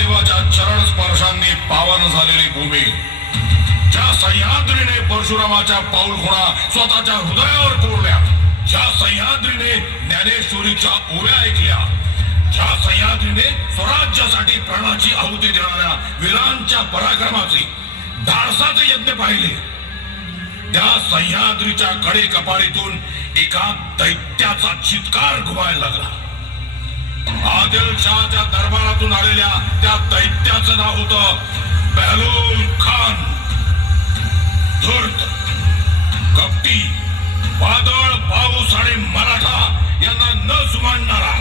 महादेवाच्या चरण स्पर्शांनी पावन झालेली भूमी, ज्या सह्याद्रीने परशुरामाच्या पाऊल खुणा स्वतःच्या हृदयावर कोरल्या, ज्या सह्याद्रीने ज्ञानेश्वरीच्या ओव्या ऐकल्या, ज्या सह्याद्रीने स्वराज्यासाठी प्राणाची आहुती देणाऱ्या वीरांच्या पराक्रमाचे धाडसाचे यज्ञ पाहिले, त्या सह्याद्रीच्या कडे कपाळीतून एका दैत्याचा चित्कार घुमायला लागला. आदिलशाहच्या दरबारातून आलेल्या त्या दैत्याचं नाव होतं बहलोल खान. धूर्त, कपटी, वादळ, पाऊस आणि मराठा यांना न जुमानणारा,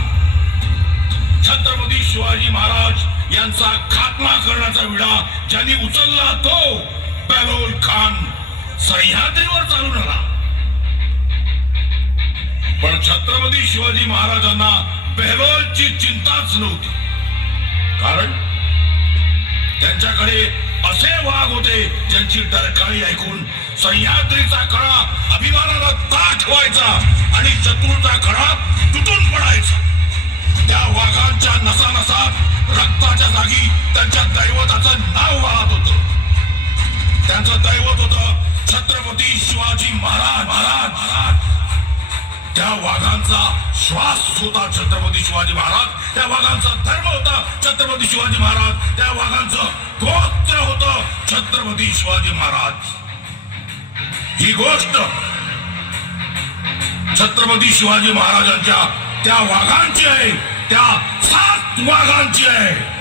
छत्रपती शिवाजी महाराज यांचा खात्मा करण्याचा विडा ज्यांनी उचलला तो बहलोल खान सह्याद्रीवर चालून आला. पण छत्रपती शिवाजी महाराजांना बहलोलची चिंताच नव्हती, कारण त्यांच्याकडे असे वाघ होते ज्यांची डरकाळी ऐकून सह्याद्रीचा कडा अभिमानानं ताठ व्हायचा आणि शत्रूचा कडा तुटून पडायचा. त्या वाघांच्या नसानसात रक्ताच्या जागी त्यांच्या दैवताचं नाव वाहत होतं. त्यांचं दैवत होतं छत्रपती शिवाजी महाराज. महाराज त्या वाघांचा श्वास होता छत्रपती शिवाजी महाराज, त्या वाघांचा धर्म होता छत्रपती शिवाजी महाराज, त्या वाघांचं गोत्र होतं छत्रपती शिवाजी महाराज. ही गोष्ट छत्रपती शिवाजी महाराजांच्या त्या वाघांची आहे, त्या 7 वाघांची आहे.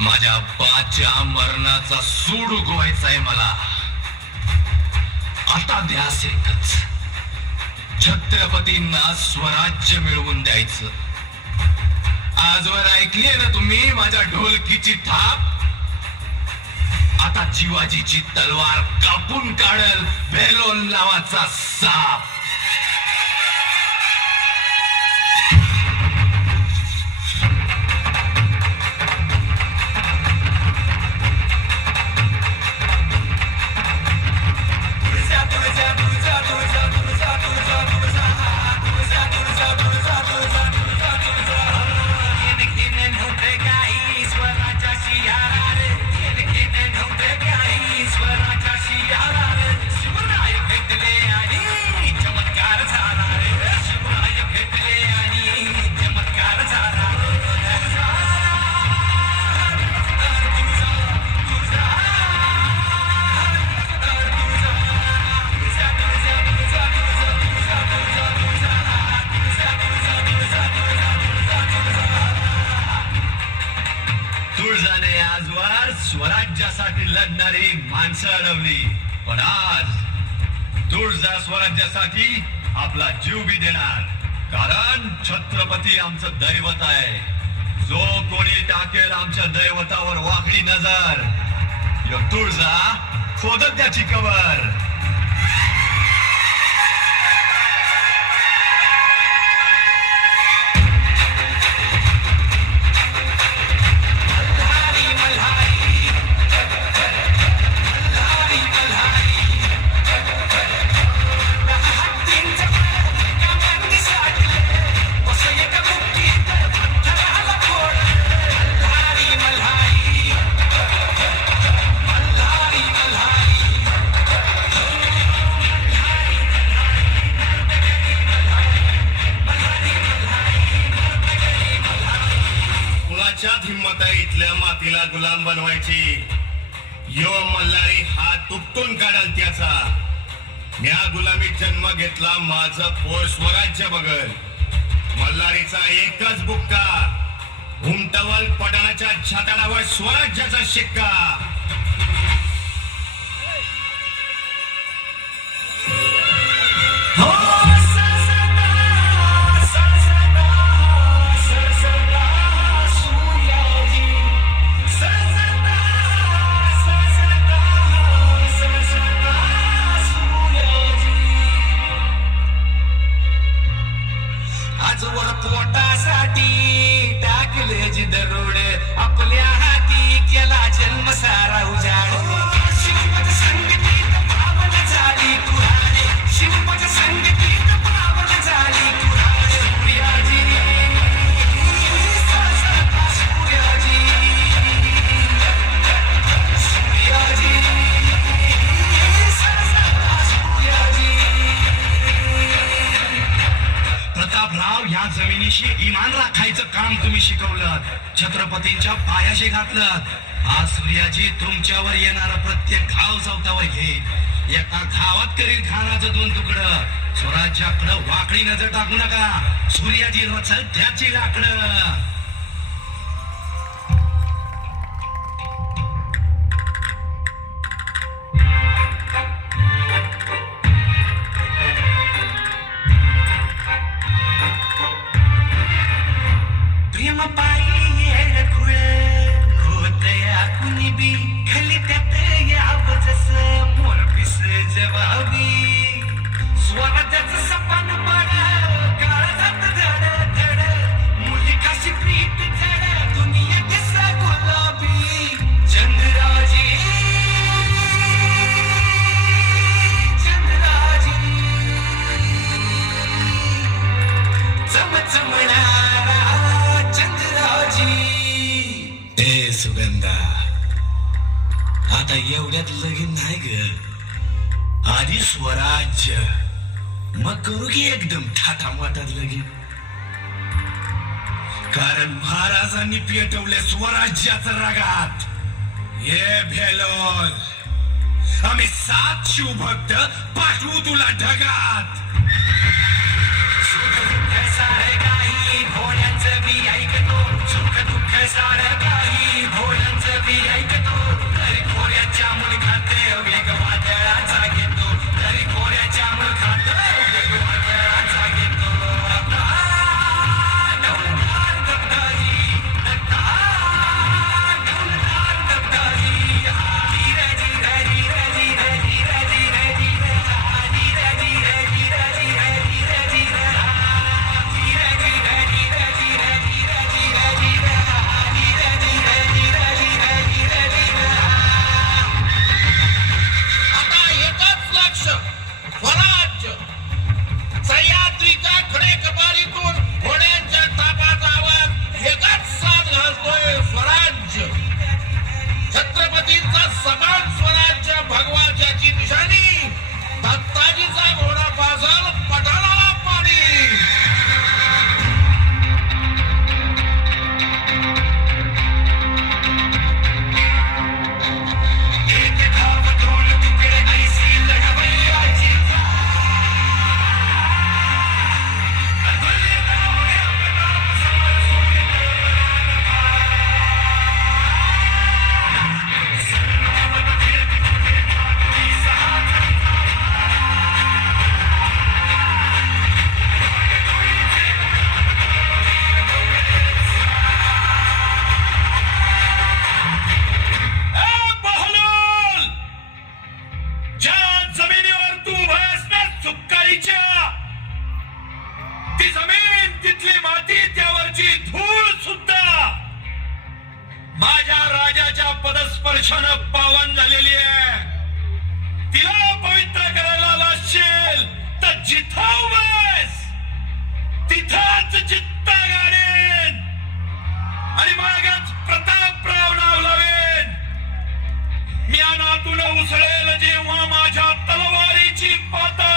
माझ्या बाच्या मरणाचा सूड उगवायचा आहे मला. आता ध्यास एकच, छत्रपतींना स्वराज्य मिळवून द्यायचं. आजवर ऐकलीये ना तुम्ही माझ्या ढोलकीची थाप? आता शिवाजीची तलवार कापून काढल बहलोल नावाचा साप. स्वराज्यासाठी लढणारी माणसं अडवली, पण आज या स्वराज्यासाठी आपला जीव बी देणार, कारण छत्रपती आमचं दैवत आहे. जो कोणी टाकेल आमच्या दैवतावर वाकडी नजर, यो तुळजा खोदत त्याची कबर. हिम्मत आहे इथल्या मातीला गुलाम बनवायची. यो मल्हारी हात उपटून काढाल त्याचा. म्या गुलामीत जन्म घेतला, माझं पोर स्वराज्य बघल. मल्हारीचा एकच बुक्का, उमटवल पठाणाच्या छाताडावर स्वराज्याचा शिक्का. आजवर पोटासाठी टाकले जी दरोडे, आपल्या हाती केला जन्म सारा उजाड. शिवपत संगतीत पावन झाली कुऱ्हाड, शिवपत संगतीत पावन झाली कुऱ्हाड. सूर्याजी सूर्याजी सूर्याजी सूर्याजी. प्रतापराव, या जमिनीशी इमान राखायचं काम तुम्ही शिकवलं, छत्रपतींच्या पायाशी घातलं. आज सूर्याजी तुमच्यावर येणारा प्रत्येक घाव चौथावर घे. एका घावात करील खानाचं 2 तुकडं. स्वराज्याकडं वाकडी नजर टाकू नका. सूर्याजी रचल त्याची लाकडं. प्रेम पायी येळ खुळ होतया कुणी बी, खाली त्यात यावं जसं मोरपीस जवाबी. स्वराज्याचं सपान पड, काळजात धड धड, मुलिकाशी प्रीत झड, दुनिया दिसा गुलाबी. चंद्राजी चंद्राजी चमचमणारा चंद्राजी. ए सुगंधा, आता एवढ्यात लगीन नाही ग. आधी स्वराज्य, मग करू की एकदम थाटामाटात लगीन. कारण महाराजांनी पेटवले स्वराज्याचं रगात. ये भेलोल, आम्ही 7 शिवभक्त पाठवू तुला ढगात. सुख दुःख सारं काही भोळ्यांचं बी ऐकतो, सुख दुःख सारं काही भोळ्यांचं बी ऐकतो. तरी खोऱ्याच्या मुलखात वेग वादळाचा घेतो, तरी खोऱ्याच्या मुलखात वेग वादळाचा घेतो. डौलदार दत्ताजी, डौलदार दत्ताजी. धीरे धीरे धीरे धीरे धीरे धीरे धीरे धीरे धीरे धीरे धीरे धीरे धीरे. धीरे धीरे धीरे धीरे धीरे धीरे धीरे धीरे धीरे धीरे धीरे धीरे. आईच्या, ती जमीन, तिथली माती, त्यावरची धूळ सुद्धा माझ्या राजाच्या पदस्पर्शानं पावन झालेली आहे. तिला पवित्र करायला लाजशील तर जिथं उभास तिथंच चित्ता गाडेन आणि मागच प्रतापराव नाव लावेन. मी अनातून उसळेल जेव्हा माझ्या तलवारीची पातळ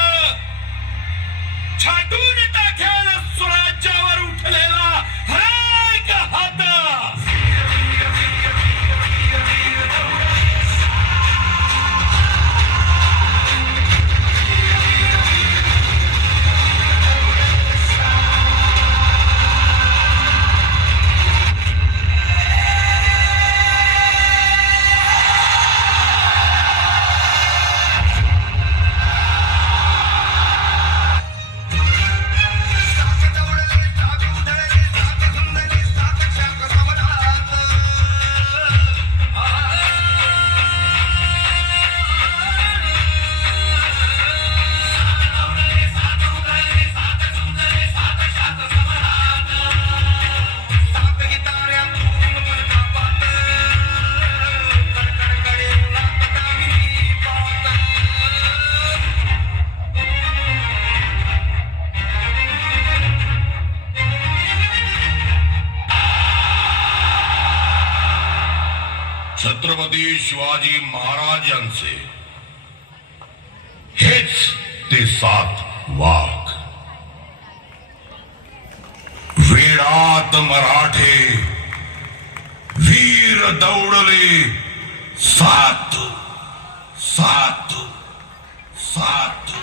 छाटून टाकेल स्वराज्यावर उठलेला हरेक हात. छत्रपती शिवाजी महाराजांचे हेच ते 7 वाघ. वेळात मराठे वीर दौडले 7 7 7